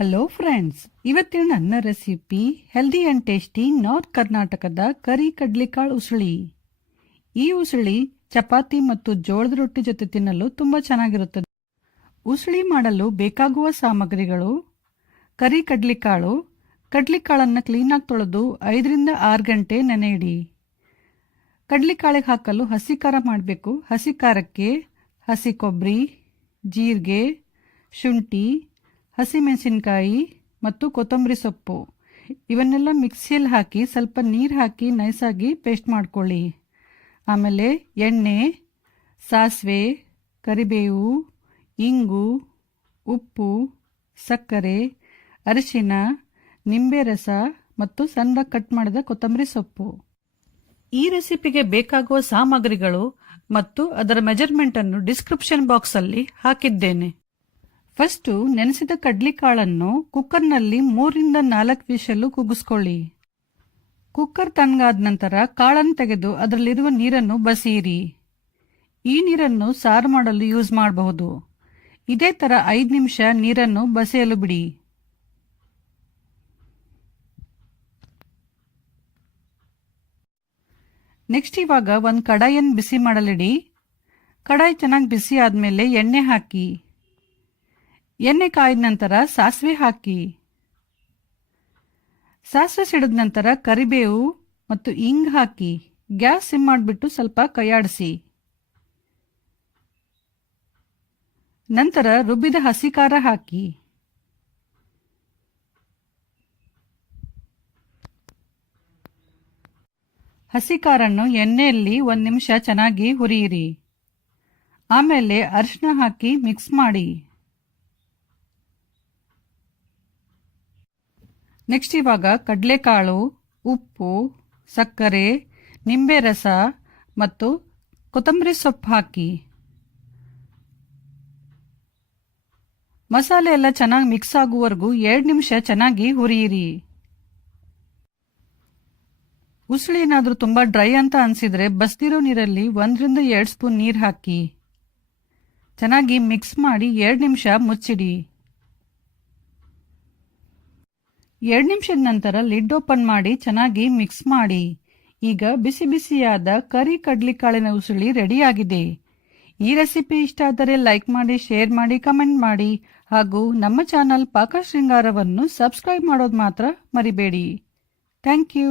Hello friends, ಇವತ್ತಿನ ನನ್ನ recipe healthy and tasty north ಕರ್ನಾಟಕದ ಕರಿ ಕಡ್ಲಿಕಾಳು ಉಸುಳಿ. ಈ ಉಸುಳಿ ಚಪಾತಿ ಮತ್ತು ಜೋಳದ ರೊಟ್ಟಿ ಜೊತೆ ತಿನ್ನಲು ತುಂಬ ಚೆನ್ನಾಗಿರುತ್ತದೆ. ಉಸುಳಿ ಮಾಡಲು ಬೇಕಾಗುವ ಸಾಮಗ್ರಿಗಳು: ಕರಿ ಕಡ್ಲಿಕಾಳು. ಕಡ್ಲಿಕಾಳನ್ನು ಕ್ಲೀನಾಗಿ ತೊಳೆದು 5-6 ಗಂಟೆ ನೆನೆಯಿಡಿ. ಕಡ್ಲಿಕಾಳಿಗೆ ಹಾಕಲು ಹಸಿ ಖಾರ ಮಾಡಬೇಕು. ಹಸಿ ಖಾರಕ್ಕೆ ಹಸಿ ಕೊಬ್ಬರಿ, ಜೀರಿಗೆ, ಶುಂಠಿ, ಹಸಿಮೆಣಸಿನಕಾಯಿ ಮತ್ತು ಕೊತ್ತಂಬರಿ ಸೊಪ್ಪು ಇವನ್ನೆಲ್ಲ ಮಿಕ್ಸಿಯಲ್ಲಿ ಹಾಕಿ ಸ್ವಲ್ಪ ನೀರು ಹಾಕಿ ನೈಸಾಗಿ ಪೇಸ್ಟ್ ಮಾಡ್ಕೊಳ್ಳಿ. ಆಮೇಲೆ ಎಣ್ಣೆ, ಸಾಸಿವೆ, ಕರಿಬೇವು, ಇಂಗು, ಉಪ್ಪು, ಸಕ್ಕರೆ, ಅರಿಶಿನ, ನಿಂಬೆ ರಸ ಮತ್ತು ಸಣ್ಣದಾಗಿ ಕಟ್ ಮಾಡಿದ ಕೊತ್ತಂಬರಿ ಸೊಪ್ಪು. ಈ ರೆಸಿಪಿಗೆ ಬೇಕಾಗುವ ಸಾಮಗ್ರಿಗಳು ಮತ್ತು ಅದರ ಮೆಜರ್ಮೆಂಟನ್ನು ಡಿಸ್ಕ್ರಿಪ್ಷನ್ ಬಾಕ್ಸಲ್ಲಿ ಹಾಕಿದ್ದೇನೆ. ಫಸ್ಟು ನೆನೆಸಿದ ಕಡ್ಲಿಕಾಳನ್ನು ಕುಕ್ಕರ್ನಲ್ಲಿ 3-4 ವಿಷಲು ಕೂಗಿಸ್ಕೊಳ್ಳಿ. ಕುಕ್ಕರ್ ತಣ್ಣಗಾದ ನಂತರ ಕಾಳನ್ನು ತೆಗೆದು ಅದರಲ್ಲಿರುವ ನೀರನ್ನು ಬಸಿಯಿರಿ. ಈ ನೀರನ್ನು ಸಾರು ಮಾಡಲು ಯೂಸ್ ಮಾಡಬಹುದು. ಇದೇ ಥರ 5 ನಿಮಿಷ ನೀರನ್ನು ಬಸಿಯಲು ಬಿಡಿ. ನೆಕ್ಸ್ಟ್ ಇವಾಗ ಒಂದು ಕಡಾಯಿಯನ್ನು ಬಿಸಿ ಮಾಡಲಿಡಿ. ಕಡಾಯಿ ಚೆನ್ನಾಗಿ ಬಿಸಿ ಆದಮೇಲೆ ಎಣ್ಣೆ ಹಾಕಿ. ಎಣ್ಣೆ ಕಾಯ್ದ ನಂತರ ಸಾಸಿವೆ ಹಾಕಿ. ಸಾಸಿವೆ ಸಿಡಿದ ನಂತರ ಕರಿಬೇವು ಮತ್ತು ಇಂಗ್ ಹಾಕಿ ಗ್ಯಾಸ್ ಸಿಮ್ ಮಾಡಿಬಿಟ್ಟು ಸ್ವಲ್ಪ ಕೈಯಾಡಿಸಿ. ನಂತರ ರುಬ್ಬಿದ ಹಸಿ ಖಾರ ಹಾಕಿ. ಹಸಿ ಖಾರನ್ನು ಎಣ್ಣೆಯಲ್ಲಿ 1 ನಿಮಿಷ ಚೆನ್ನಾಗಿ ಹುರಿಯಿರಿ. ಆಮೇಲೆ ಅರಿಶಿನ ಹಾಕಿ ಮಿಕ್ಸ್ ಮಾಡಿ. ನೆಕ್ಸ್ಟ್ ಇವಾಗ ಕಡಲೆಕಾಳು, ಉಪ್ಪು, ಸಕ್ಕರೆ, ನಿಂಬೆ ರಸ ಮತ್ತು ಕೊತ್ತಂಬರಿ ಸೊಪ್ಪು ಹಾಕಿ. ಮಸಾಲೆ ಎಲ್ಲ ಚೆನ್ನಾಗಿ ಮಿಕ್ಸ್ ಆಗುವವರೆಗೂ 2 ನಿಮಿಷ ಚೆನ್ನಾಗಿ ಹುರಿಯಿರಿ. ಉಸುಳಿ ಏನಾದರೂ ತುಂಬ ಡ್ರೈ ಅಂತ ಅನಿಸಿದರೆ ಬಸ್ದಿರೋ ನೀರಲ್ಲಿ 1-2 ಸ್ಪೂನ್ ನೀರು ಹಾಕಿ ಚೆನ್ನಾಗಿ ಮಿಕ್ಸ್ ಮಾಡಿ 2 ನಿಮಿಷ ಮುಚ್ಚಿಡಿ. 2 ನಿಮಿಷದ ನಂತರ ಲಿಡ್ ಓಪನ್ ಮಾಡಿ ಚೆನ್ನಾಗಿ ಮಿಕ್ಸ್ ಮಾಡಿ. ಈಗ ಬಿಸಿ ಬಿಸಿಯಾದ ಕರಿ ಕಡ್ಲಿಕಾಳಿನ ಉಸುಳಿ ರೆಡಿಯಾಗಿದೆ. ಈ ರೆಸಿಪಿ ಇಷ್ಟ ಆದರೆ ಲೈಕ್ ಮಾಡಿ, ಶೇರ್ ಮಾಡಿ, ಕಮೆಂಟ್ ಮಾಡಿ ಹಾಗೂ ನಮ್ಮ ಚಾನಲ್ ಪಾಕ ಶೃಂಗಾರವನ್ನು ಸಬ್ಸ್ಕ್ರೈಬ್ ಮಾಡೋದು ಮಾತ್ರ ಮರಿಬೇಡಿ. Thank you.